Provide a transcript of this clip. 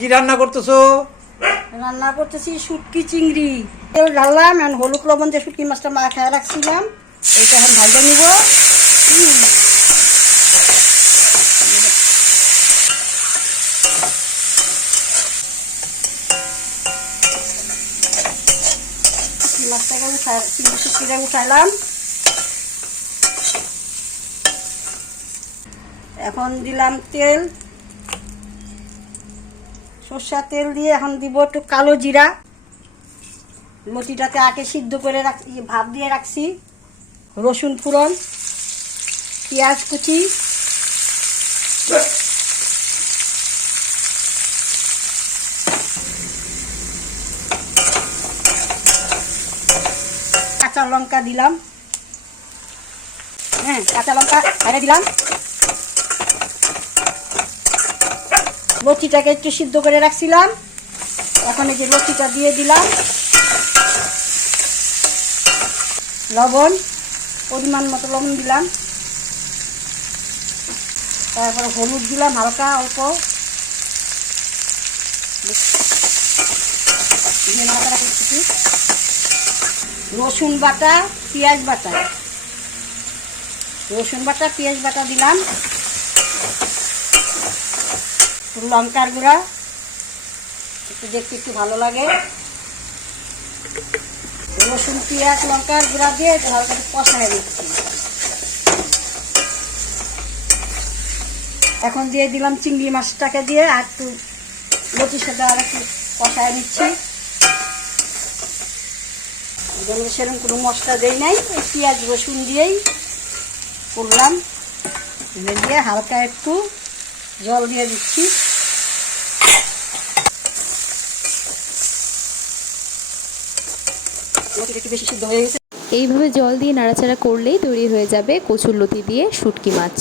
কি রান্না করতেছো? রান্না করতেছি শুটকি চিংড়ি। তেল ঢাললাম, এখন হলুদ লবণ দিয়ে শুটকি মাছটা মাখায় রাখছিলাম, এইটা এখন ভাজা নিব। শুটকি মাছটাকে শুটকিটা উঠাইলাম। এখন দিলাম তেল, সরষের তেল দিয়ে এখন দিব একটু কালো জিরা। লতিটাতে আগে সিদ্ধ করে ভাপ দিয়ে রাখছি। রসুন ফোড়ন, পেঁয়াজ কুচি, কাঁচা লঙ্কা দিলাম। কাঁচা লঙ্কা ছেড়ে দিলাম। লতিটাকে একটু সিদ্ধ করে রাখছিলাম, এখন এই যে লতিটা দিয়ে দিলাম। লবণ, পরিমাণ মতো লবণ দিলাম। তারপরে হলুদ দিলাম হালকা অল্প। রসুন বাটা, পেঁয়াজ বাটা, রসুন বাটা পেঁয়াজ বাটা দিলাম। লঙ্কার গুঁড়া, একটু দেখতে একটু ভালো লাগে। রসুন পেঁয়াজ লঙ্কার গুঁড়া দিয়ে হালকা কষায় দিচ্ছি। এখন দিয়ে দিলাম চিংড়ি মাছটাকে দিয়ে আর একটু লতির সাথে আর একটু কষায় নিচ্ছি। সেরকম কোনো মশলা দেই নাই, ওই পেঁয়াজ রসুন দিয়েই করলাম। দিয়ে হালকা একটু জল দিয়ে দিচ্ছি। একটু বেশি সিদ্ধ হয়ে গেছে। এইভাবে জল দিয়ে নাড়াচাড়া করলেই তৈরি হয়ে যাবে কচুরলতি দিয়ে শুটকি মাছ।